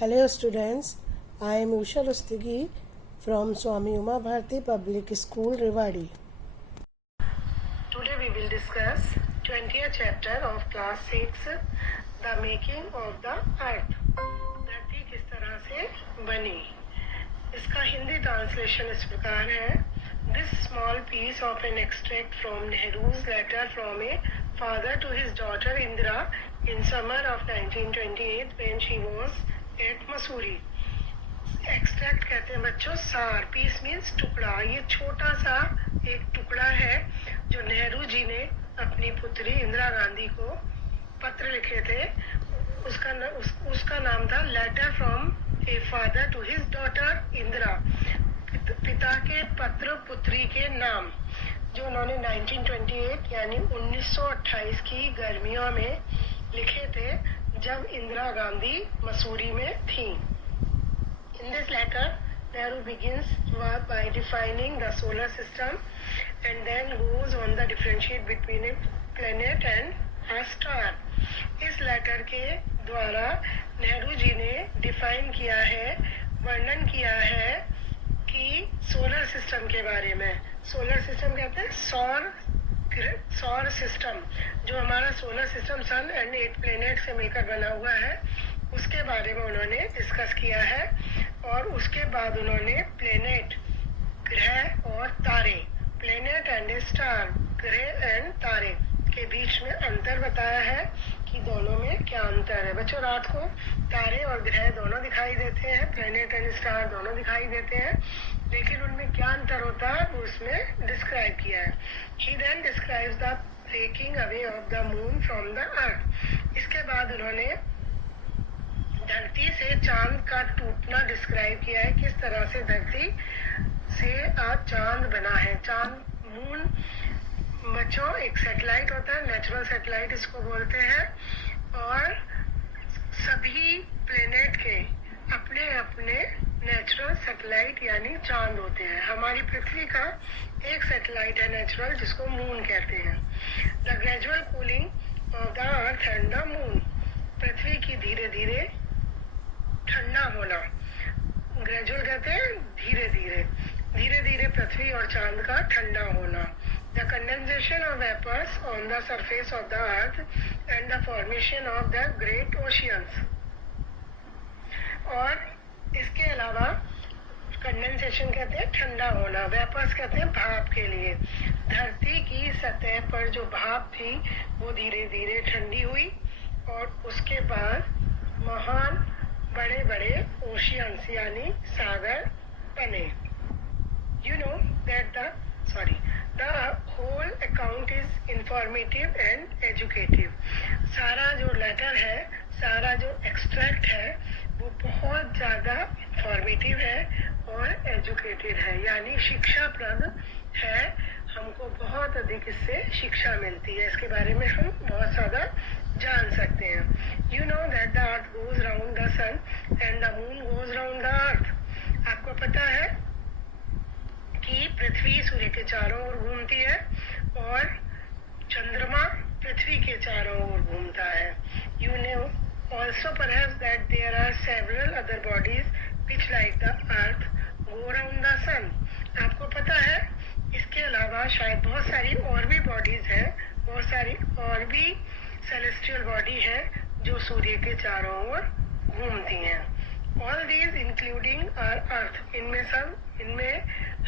Hello students, I am Usha Rustigi from Swami Uma Bharati Public School, Rewari. Today we will discuss 20th chapter of class 6, The Making of the Earth. धरती किस तरह से बनी। इसका Hindi translation इस प्रकार है। This small piece of an extract from Nehru's letter from a father to his daughter Indira in summer of 1928 when she was at Mussoorie. Extract कहते हैं बच्चों सार, पीस मीन्स टुकड़ा। ये छोटा सा एक टुकड़ा है जो नेहरू जी ने अपनी पुत्री इंदिरा गांधी को पत्र लिखे थे। उसका नाम था letter from a father to his daughter Indira, पिता के पत्र पुत्री के नाम, जो उन्होंने 1928 यानी 1928 की गर्मियों में लिखे थे जब इंदिरा गांधी मसूरी में थी। In this letter, Nehru begins by defining the solar system and then goes on the differentiate between a planet and a star. इस लेटर के द्वारा नेहरू जी ने डिफाइन किया है, वर्णन किया है कि सोलर सिस्टम के बारे में। सोलर सिस्टम कहते हैं सौर सिस्टम, जो हमारा solar system sun and 8 planet से मिलकर बना हुआ है, उसके बारे में उन्होंने डिस्कस किया है। और उसके बाद उन्होंने प्लेनेट, ग्रह और तारे, प्लेनेट एंड स्टार, ग्रह एंड तारे के बीच में अंतर बताया है कि दोनों में क्या अंतर है। बच्चों, रात को तारे और ग्रह दोनों दिखाई देते हैं, प्लेनेट एंड स्टार दोनों दिखाई देते हैं, लेकिन उनमें क्या अंतर होता है वो उसमें डिस्क्राइब किया है। He then describes the breaking away of the moon from the earth. इसके बाद उन्होंने धरती से चांद का टूटना डिस्क्राइब किया है, किस तरह से धरती से आज चांद बना है। चांद, मून बच्चों एक सैटेलाइट होता है, नेचुरल सैटेलाइट इसको बोलते हैं, और सभी प्लेनेट के अपने अपने नेचुरल सैटेलाइट यानी चांद होते हैं। हमारी पृथ्वी का एक सैटेलाइट है नेचुरल, जिसको मून कहते हैं। The gradual cooling of the earth and the moon, पृथ्वी की धीरे धीरे ठंडा होना। ग्रेजुअल कहते हैं धीरे धीरे, धीरे धीरे पृथ्वी और चांद का ठंडा होना। The condensation of vapours on the surface of the earth and the formation of the great oceans. और इसके अलावा कंडेंसेशन कहते हैं ठंडा होना, वेपर्स कहते हैं भाप के लिए। धरती की सतह पर जो भाप थी वो धीरे धीरे ठंडी हुई और उसके बाद महान बड़े बड़े ओशियंस यानी सागर बने। You know that the whole account is informative and educative. सारा जो लेटर है, सारा जो एक्सट्रैक्ट है, वो बहुत ज़्यादा इंफॉर्मेटिव है और एजुकेटेड है, यानी शिक्षाप्रद है। हमको बहुत अधिक इससे शिक्षा मिलती है, इसके बारे में हम बहुत ज़्यादा जान सकते हैं। You know that the earth goes round the sun and the moon goes round the earth. आपको पता है कि पृथ्वी सूर्य के चारों ओर घूमती है और चंद्रमा पृथ्वी के चारों ओर घूमता है। You know also perhaps that there are several other bodies which like the earth go round the sun. आपको पता है इसके अलावा शायद बहुत सारी और भी बॉडीज हैं, बहुत सारी और भी सेलेस्टियल बॉडी है जो सूर्य के चारों ओर घूमती हैं। All these including our earth, इनमें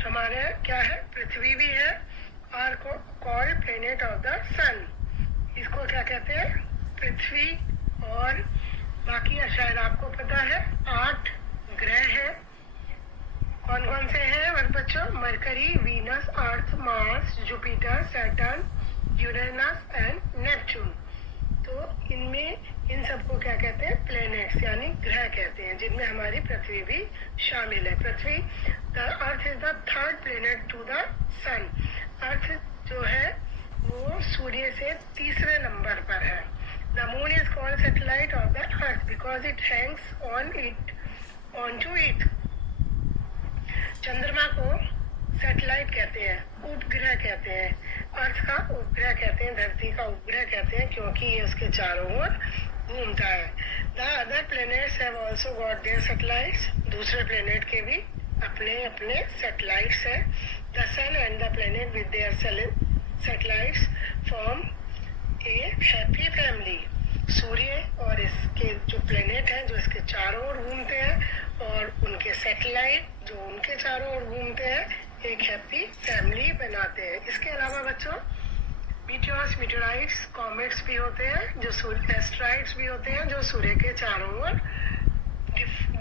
हमारे क्या है, पृथ्वी भी है, और called planet of the sun. इसको क्या कहते हैं, पृथ्वी। और बाकी शायद आपको पता है 8 ग्रह हैं। कौन कौन से हैं बच्चों? Mercury, Venus, earth, Mars, Jupiter, Saturn, Uranus and Neptune. तो इनमें इन सबको क्या कहते हैं, प्लैनेट्स यानी ग्रह कहते हैं, जिनमें हमारी पृथ्वी भी शामिल है। पृथ्वी, the earth is the third planet to the sun. Earth जो है वो सूर्य से तीसरे नंबर पर है। The moon is called satellite of the earth because it hangs on to it. चंद्रमा को सैटेलाइट कहते हैं, उपग्रह कहते हैं, अर्थ का उपग्रह कहते हैं, धरती का उपग्रह कहते हैं, क्योंकि ये उसके चारों ओर घूमता है। The other planets have also got their satellites, दूसरे प्लेनेट के भी अपने अपने सैटेलाइट्स हैं। The sun and the planet with their satellites form a happy family. सूर्य और इसके जो प्लेनेट हैं जो इसके चारों ओर घूमते हैं और उनके सैटेलाइट जो उनके चारों ओर घूमते हैं, एक हैप्पी फैमिली बनाते हैं। इसके अलावा बच्चों मीटियोर्स, मीटियोराइट्स, कॉमेट्स भी होते हैं जो सूर्य, एस्ट्रॉइड्स भी होते हैं जो सूर्य के चारों ओर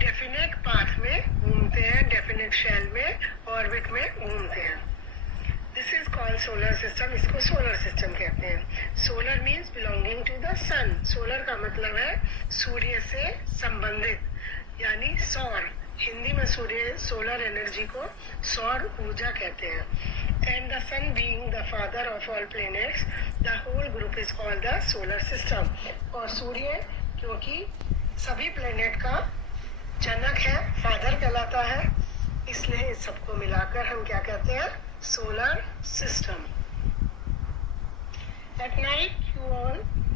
डेफिनेट पाथ में घूमते हैं, डेफिनेट शेल में, ऑर्बिट में घूमते हैं। This is called solar system, इसको सोलर सिस्टम कहते हैं। Solar means belonging to the sun. Solar का मतलब है सूर्य से संबंधित, यानी सौर। हिंदी में सूर्य, सोलर एनर्जी को सौर ऊर्जा कहते हैं। And the sun being the father of all planets, the whole group is called the solar system. और सूर्य क्योंकि सभी प्लैनेट का जनक है, फादर कहलाता है, इसलिए इस सबको मिलाकर हम क्या कहते हैं, solar system. At night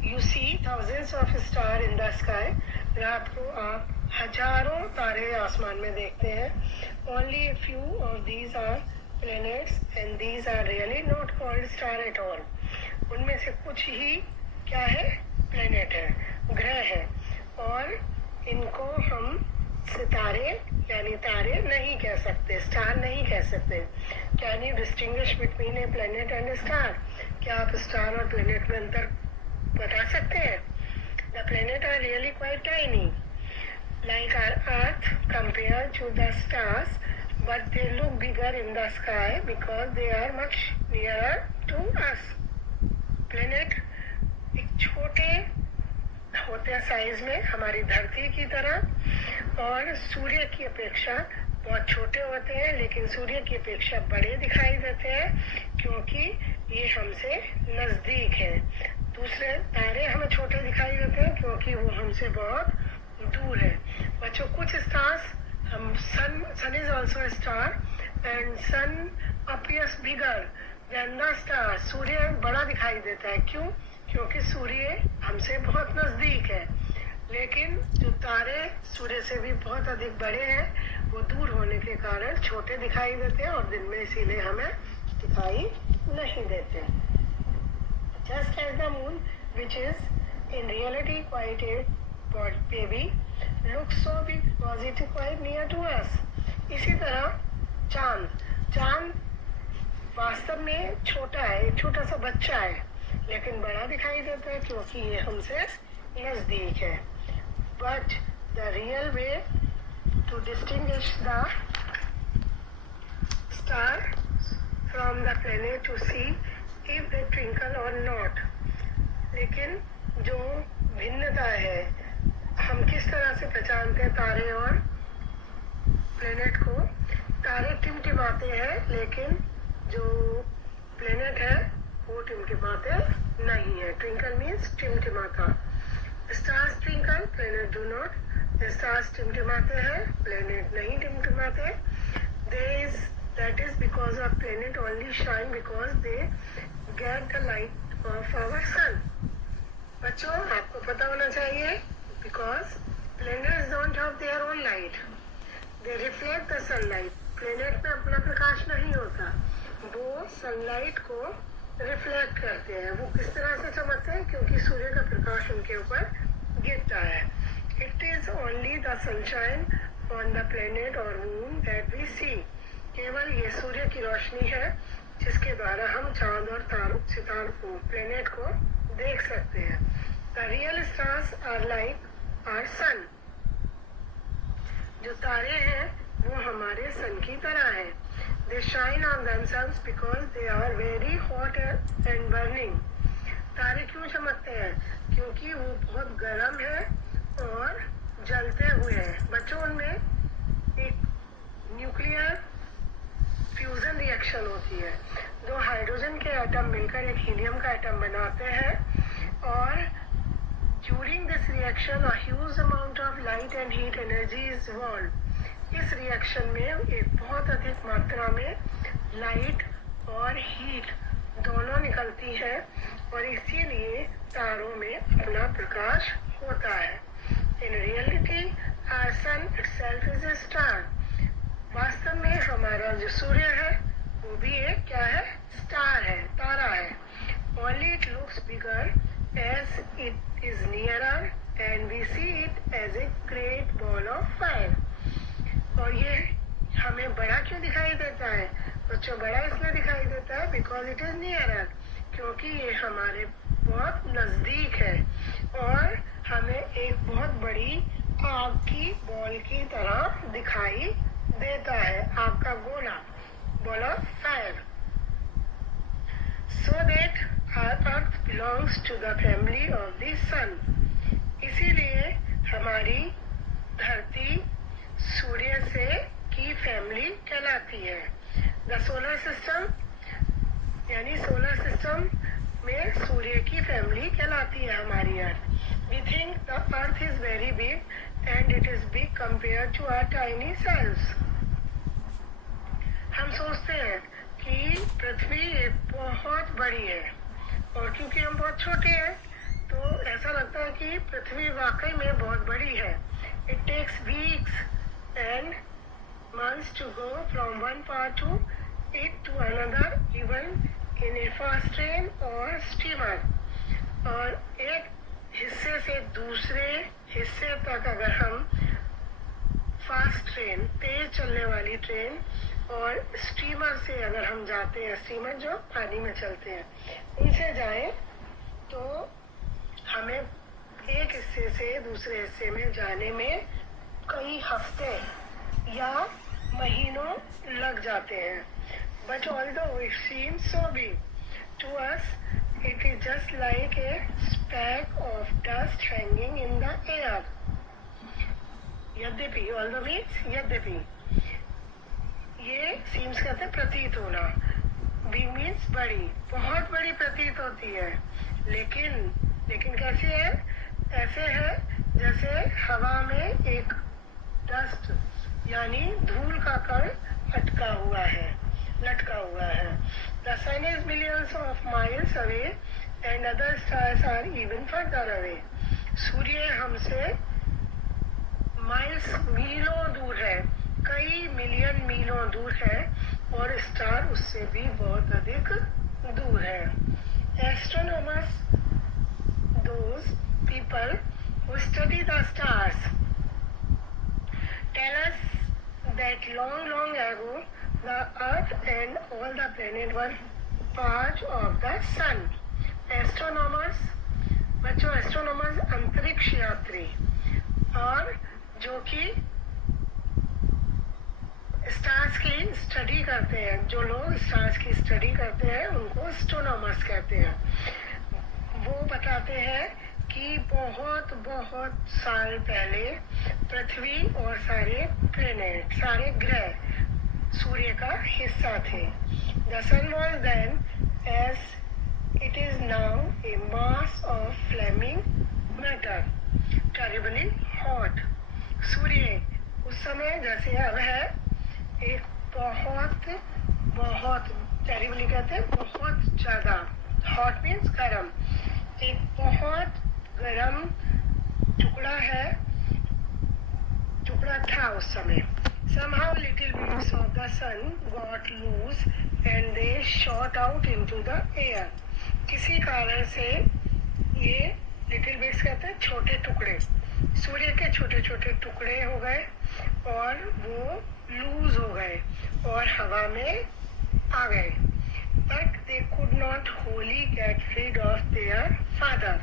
you see thousands of stars in the sky. रात को आप हजारों तारे आसमान में देखते हैं। Only a few of these are planets and these are really not called star at all. उनमें से कुछ ही क्या है, प्लेनेट है, ग्रह है, और इनको हम सितारे यानी तारे नहीं कह सकते, स्टार नहीं कह सकते। Can you distinguish between a planet and star? क्या आप स्टार और प्लेनेट में अंतर बता सकते हैं? The planet are really quite tiny like our earth compare to the stars, but they look bigger in the sky because they are much nearer to us. Planet एक छोटे होते हैं साइज में, हमारी धरती की तरह, और सूर्य की अपेक्षा बहुत छोटे होते हैं, लेकिन सूर्य की अपेक्षा बड़े दिखाई देते हैं क्योंकि ये हमसे नजदीक है। दूसरे तारे हमें छोटे दिखाई देते हैं क्योंकि वो हमसे बहुत दूर है। बच्चों कुछ स्टार्स, हम sun is also star and sun appears bigger than the star. सूर्य बड़ा दिखाई देता है, क्यों? क्योंकि सूर्य हमसे बहुत नजदीक है, लेकिन जो तारे सूर्य से भी बहुत अधिक बड़े हैं वो दूर होने के कारण छोटे दिखाई देते हैं और दिन में इसीलिए हमें दिखाई नहीं देते। Just as the moon which is in reality quite a baby look so big because it is quite near to us. इसी तरह चांद वास्तव में छोटा है, एक छोटा सा बच्चा है, लेकिन बड़ा दिखाई देता है क्योंकि ये हमसे नजदीक है। But the real way to distinguish the star from the planet to see if they twinkle or not. लेकिन जो भिन्नता है, हम किस तरह से पहचानते हैं तारे और प्लेनेट को? तारे टिमटिमाते हैं, लेकिन जो प्लेनेट है वो टिमटिमाते नहीं है। ट्विंकल मीन्स टिमटिमाता। Stars twinkle, planet do not. Stars टिमटिमाते हैं, प्लेनेट नहीं टिमटिमाते। That is because of planet only shine because they get the light of our sun. बच्चों आपको पता होना चाहिए, because planets don't have their own light, they reflect the sunlight. Planet में अपना प्रकाश नहीं होता, वो सनलाइट को रिफ्लेक्ट करते हैं। वो किस तरह से चमकते हैं? क्योंकि सूर्य का प्रकाश उनके ऊपर गिरता है। It is only the sunshine on the planet और मून दैट वी सी। केवल ये सूर्य की रोशनी है जिसके द्वारा हम चांद और सितारों को, प्लेनेट को देख सकते हैं। The real stars are like our sun. जो तारे हैं वो हमारे सन की तरह है। They shine on themselves because they are very hot and burning. तारे क्यों चमकते हैं? क्योंकि वो बहुत गर्म है और जलते हुए हैं। बच्चों उनमें एक न्यूक्लियर फ्यूजन रिएक्शन होती है, दो हाइड्रोजन के एटम मिलकर एक हीलियम का एटम बनाते हैं, और during this reaction a huge amount of light and heat energy is evolved. इस रिएक्शन में एक बहुत अधिक मात्रा में लाइट और हीट दोनों निकलती है और इसीलिए तारों में अपना प्रकाश होता है। In reality our sun itself is a star. वास्तव में हमारा जो सूर्य है वो भी एक क्या है? स्टार है, तारा है। Only it looks bigger as it is nearer and we see it as a great ball of fire. और ये हमें बड़ा क्यों दिखाई देता है बच्चों? बड़ा इसलिए दिखाई देता है बिकॉज इट इज नियरर, क्योंकि ये हमारे बहुत नजदीक है और हमें एक बहुत बड़ी आग की बॉल की तरह दिखाई देता है, आग का गोला, ball of fire. So that our earth belongs to the family of the sun. इसीलिए हमारी धरती सूर्य से की फैमिली कहलाती है। द सोलर सिस्टम यानी सोलर सिस्टम में सूर्य की फैमिली कहलाती है हमारी earth. We think the earth is very big and it is big compare to our tiny cells. हम सोचते हैं कि पृथ्वी बहुत बड़ी है और क्योंकि हम बहुत छोटे हैं तो ऐसा लगता है कि पृथ्वी वाकई में बहुत बड़ी है। It takes weeks and months to go from one part to it to another, even in a fast train or steamer. और एक हिस्से से दूसरे हिस्से तक अगर हम फास्ट ट्रेन, तेज चलने वाली ट्रेन और स्टीमर से अगर हम जाते हैं, स्टीमर जो पानी में चलते हैं, उनसे जाएं तो हमें एक हिस्से से दूसरे हिस्से में जाने में कई हफ्ते या महीनों लग जाते हैं। But although it seems so big to us, it is just like a speck of dust hanging in the air. यद्यपि, ऑल्दो मीन्स यद्यपि, ये सीम्स कहते हैं प्रतीत होना, बिग मीन्स बड़ी, बहुत बड़ी प्रतीत होती है। लेकिन कैसी है? ऐसे है जैसे हवा में एक डस्ट यानी धूल का कण लटका हुआ है। The sun is millions of miles away and other stars are even further away. सूर्य हमसे माइल्स, मीलों दूर है, कई मिलियन मीलों दूर है और स्टार उससे भी बहुत अधिक दूर है। Astronomers, those people who study the stars, tell us that long ago the earth and all the planets were part of the sun. Astronomers, बच्चों एस्ट्रोनॉमर्स अंतरिक्ष यात्री, और जो कि स्टार्स की स्टडी करते हैं, जो लोग स्टार्स की स्टडी करते हैं उनको एस्ट्रोनॉमर्स कहते हैं। वो बताते हैं कि बहुत साल पहले पृथ्वी और सारे प्लेनेट, सारे ग्रह सूर्य का हिस्सा थे। The sun was then as it is now a mass of flaming matter, terribly hot. सूर्य उस समय जैसे अब है एक बहुत टेरिबली कहते हैं बहुत ज्यादा, हॉट मीन्स गरम, एक बहुत गरम टुकड़ा था उस समय। Somehow little bits of the sun got loose and they shot out into the air. किसी कारण से ये लिटिल बिट्स कहते हैं छोटे टुकड़े, सूर्य के छोटे छोटे टुकड़े हो गए और वो लूज हो गए और हवा में आ गए। But they could not wholly get rid of their father,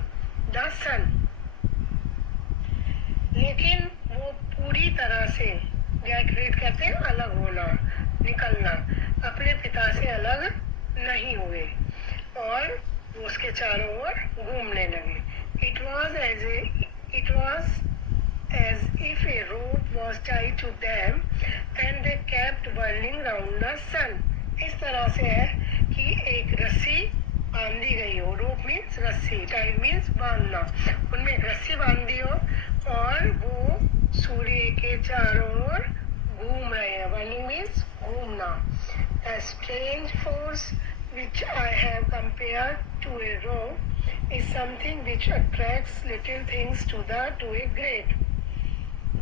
the sun. लेकिन वो पूरी तरह से गेट रीड कहते हैं अलग होना, निकलना, अपने पिता से अलग नहीं हुए और वो उसके चारों ओर घूमने लगे। It was as if a rope was tied to them and they kept whirling round the sun. इस तरह से है कि एक रस्सी बांधी गई हो, रोप मीन्स रस्सी, टाइड मीन्स बांधना, उनमें एक रस्सी बांधी हो और वो सूर्य के चारों ओर घूम रहे हैं। whirling means घूमना। A strange force which I have compared to a rope is something which attracts little things to a great.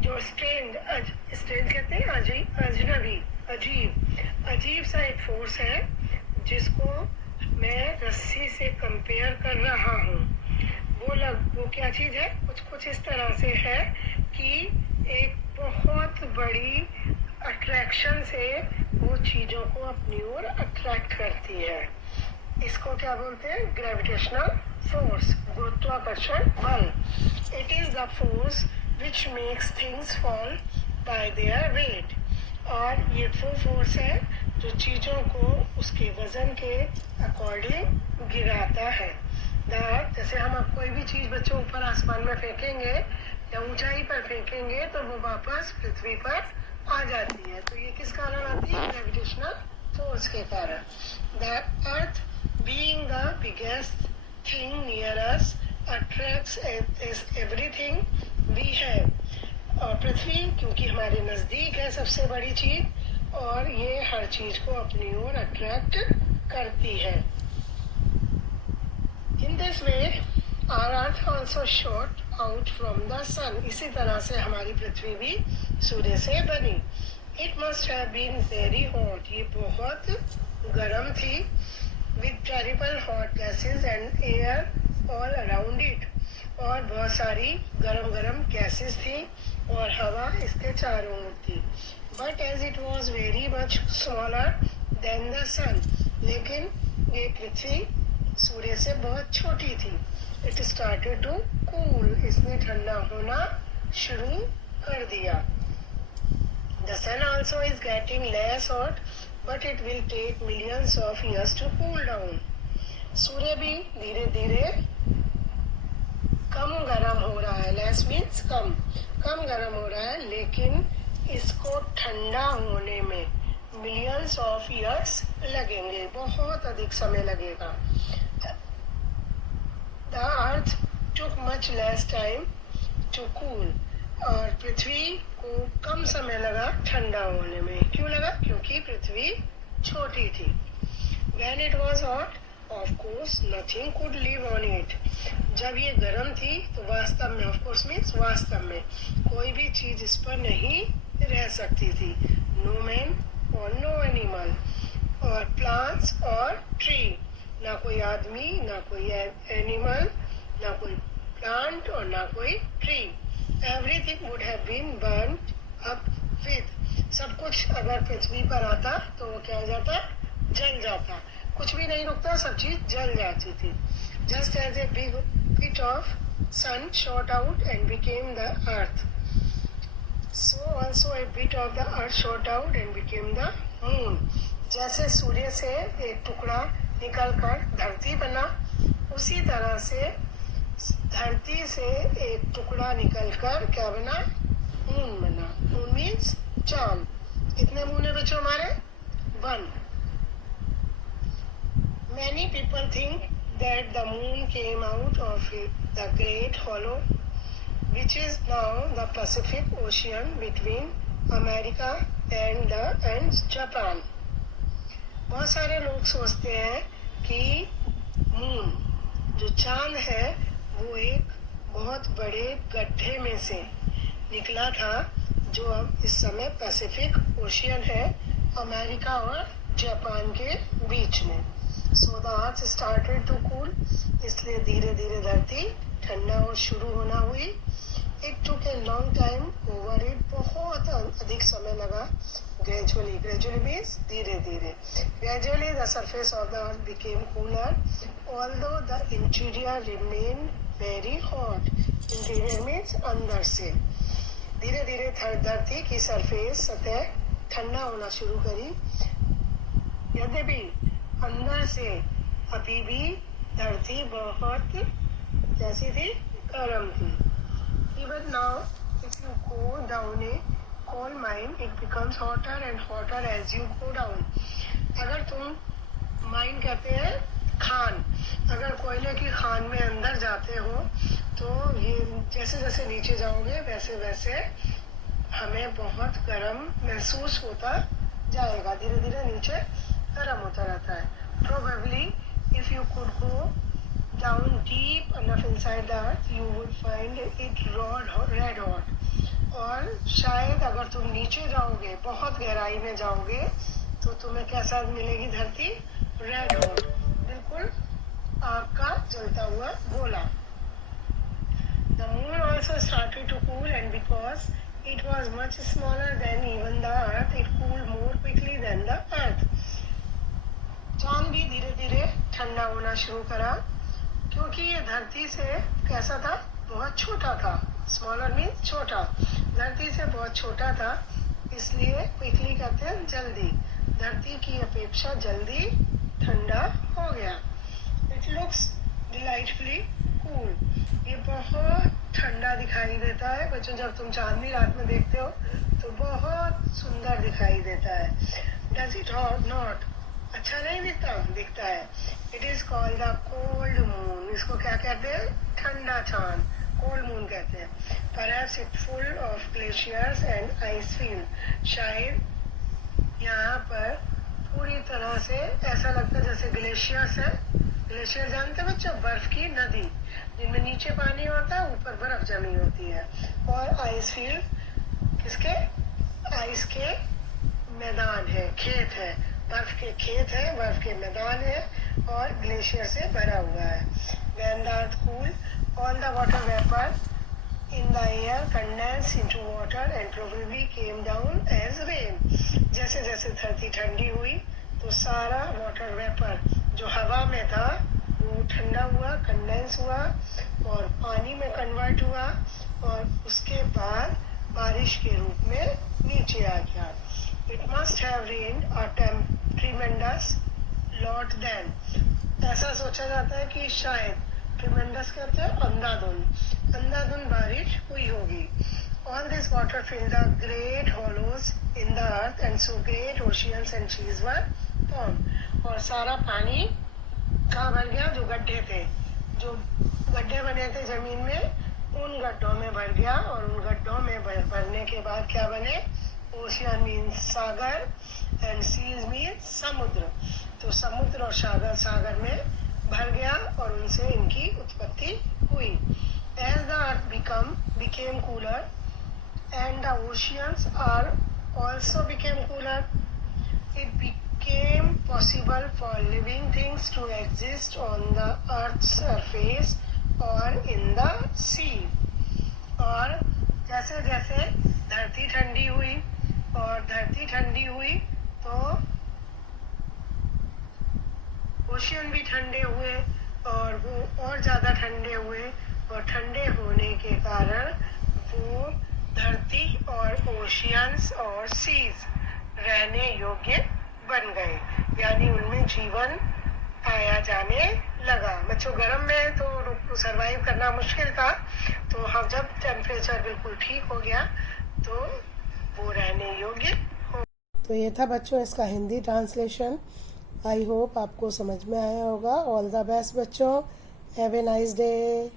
जो स्ट्रेंज कहते हैं अजनबी, अजीब सा एक फोर्स है जिसको मैं रस्सी से कंपेयर कर रहा हूँ। वो क्या चीज है? कुछ इस तरह से है कि एक बहुत बड़ी अट्रैक्शन से वो चीजों को अपनी ओर अट्रैक्ट करती है। इसको क्या बोलते हैं? ग्रेविटेशनल फोर्स, गुरुत्वाकर्षण बल। It is the force which makes things fall by their weight। और ये वो फोर्स है जो चीजों को उसके वजन के अकॉर्डिंग गिराता है। जैसे हम अब कोई भी चीज बच्चों ऊपर आसमान में फेंकेंगे या ऊंचाई पर फेंकेंगे तो वो वापस पृथ्वी पर आ जाती है। तो ये किस कारण आती है? ग्रेविटेशनल फोर्स के कारण। The earth being the biggest thing near us attracts everything we have। और पृथ्वी क्योंकि हमारे नजदीक है सबसे बड़ी चीज, और ये हर चीज को अपनी ओर अट्रैक्ट करती है। In this way our earth also shot out from the sun. इसी तरह से हमारी पृथ्वी भी सूर्य से बनी। It must have been very hot. ये बहुत गर्म थी। With terrible hot gases and air all around it. और बहुत सारी गरम गैसेस थी और हवा इसके चारों ओर थी। But as it was very much smaller than the sun. लेकिन ये पृथ्वी सूर्य से बहुत छोटी थी। It started to cool. इसने ठंडा होना शुरू कर दिया। The sun also is getting less hot but it will take millions of years to cool down. सूर्य भी धीरे धीरे कम गर्म हो रहा है। लेस मीन्स कम गर्म हो रहा है, लेकिन इसको ठंडा होने में मिलियंस ऑफ ईयर्स लगेंगे, बहुत अधिक समय लगेगा। The earth took much less time to cool. और पृथ्वी को कम समय लगा ठंडा होने में। क्यों लगा? क्योंकि पृथ्वी छोटी थी। When it was hot, of course nothing could live on it। जब ये गर्म थी तो वास्तव में, of course means वास्तव में, कोई भी चीज इस पर नहीं रह सकती थी। No man और no animal, और plants और tree। ना कोई आदमी, ना कोई एनिमल, ना कोई प्लांट और ना कोई tree. Everything would have been burnt up with। सब कुछ अगर पृथ्वी पर आता तो वो क्या हो जाता? जल जाता। कुछ भी नहीं रुकता, सब चीज जल जाती थी। Just as a big bit of sun shot out and became the earth, so also a bit of the earth shot out and became the moon। जैसे सूर्य से एक टुकड़ा निकलकर धरती बना, उसी तरह से धरती से एक टुकड़ा निकलकर क्या बना? मून बना। मून मीन्स चांद। कितने मून है बच्चों हमारे? 1। Many people think that the moon came out of the Great Hollow, which is now the Pacific Ocean between America and Japan। बहुत सारे लोग सोचते हैं कि मून जो चांद है वो एक बहुत बड़े गड्ढे में से निकला था, जो अब इस समय पैसिफिक ओशियन है, अमेरिका और जापान के बीच में। So the earth started to cool। इसलिए धीरे धीरे धरती ठंडा और शुरू होना हुई। It took a long time over it। बहुत अधिक समय लगा। Gradually means धीरे धीरे। Gradually the surface of the earth became cooler, although the interior remained very hot। Interior means अंदर से। धीरे धीरे धरती की सरफेस, सतह ठंडा होना शुरू करी। यद्यपि अंदर से अभी भी धरती बहुत कैसी थी? गर्म थी। Even now, if you go down a coal mine, it becomes hotter and hotter as you go down। अगर तुम माइन कहते हैं खान, अगर कोयले की खान में अंदर जाते हो तो ये जैसे जैसे नीचे जाओगे वैसे वैसे हमें बहुत गर्म महसूस होता जाएगा। धीरे धीरे नीचे गर्म होता रहता है। Probably if you could go down deep enough inside the earth, you would find it red hot. और शायद अगर तुम नीचे जाओगे, बहुत गहराई में जाओगे, तो तुम्हें कैसा मिलेगी धरती? रेड हॉट, बिल्कुल आग का जलता हुआ गोला. The moon also started to cool, and because it was much smaller than even the earth, it cooled more quickly than the earth. चांद भी धीरे धीरे ठंडा होना शुरू करा, क्योंकि ये धरती से कैसा था? बहुत छोटा था. स्मॉलर मीन्स छोटा. धरती से बहुत छोटा था, इसलिए क्विकली कहते हैं जल्दी. धरती की अपेक्षा जल्दी ठंडा हो गया. It looks delightfully cool. ये बहुत ठंडा दिखाई देता है बच्चों. जब तुम चांदनी रात में देखते हो तो बहुत सुंदर दिखाई देता है. Does it not? अच्छा नहीं दिखता है. It is called the cold moon. इसको क्या कहते हैं? ठंडा चांद, कोल्ड मून कहते हैं. Perhaps it full of glaciers and ice field. शायद यहाँ पर पूरी तरह से ऐसा लगता है जैसे ग्लेशियर्स है. ग्लेशियर जानते हैं बच्चों? बर्फ की नदी जिनमें नीचे पानी होता है, ऊपर बर्फ जमी होती है. और आइस फील्ड किसके? आइस के मैदान है, खेत है. बर्फ के खेत है, बर्फ के मैदान है और ग्लेशियर से भरा हुआ है. When the earth cooled, all the water vapor in the air condensed into water and probably came down as rain. जैसे जैसे धरती ठंडी हुई तो सारा वाटर वेपर जो हवा में था वो ठंडा हुआ, कंडेंस हुआ और पानी में कन्वर्ट हुआ और उसके बाद बारिश के रूप में नीचे आ गया. It must have rained a tremendous lot then. ऐसा सोचा जाता है कि शायद ट्रिमेंडस कहते हैं अंधाधुंध बारिश हुई होगी. All this water filled the great hollows in the earth and so great oceans and seas were formed. और सारा पानी कहाँ भर गया? जो गड्ढे थे, जो गड्ढे बने थे जमीन में, उन गड्ढों में भर गया. और उन गड्ढों में भरने के बाद क्या बने? ओशियन मीन्स सागर एंड सीज मीन्स समुद्र. तो समुद्र और सागर में भर गया और उनसे इनकी उत्पत्ति हुई. As the earth became cooler and the oceans are also became cooler, it became possible for living things to exist on the earth's surface or in the sea. और जैसे जैसे धरती ठंडी हुई तो ओशियन भी ठंडे हुए और वो और ज्यादा ठंडे हुए. और ठंडे होने के कारण वो धरती और ओशियंस और सीज रहने योग्य बन गए, यानी उनमें जीवन आया जाने लगा. बच्चों गर्म में तो सरवाइव करना मुश्किल था, तो हम जब टेम्परेचर बिल्कुल ठीक हो गया तो वो रहने योग्य हो. तो ये था बच्चों इसका हिंदी ट्रांसलेशन. आई होप आपको समझ में आया होगा. ऑल द बेस्ट बच्चों. Have a nice day.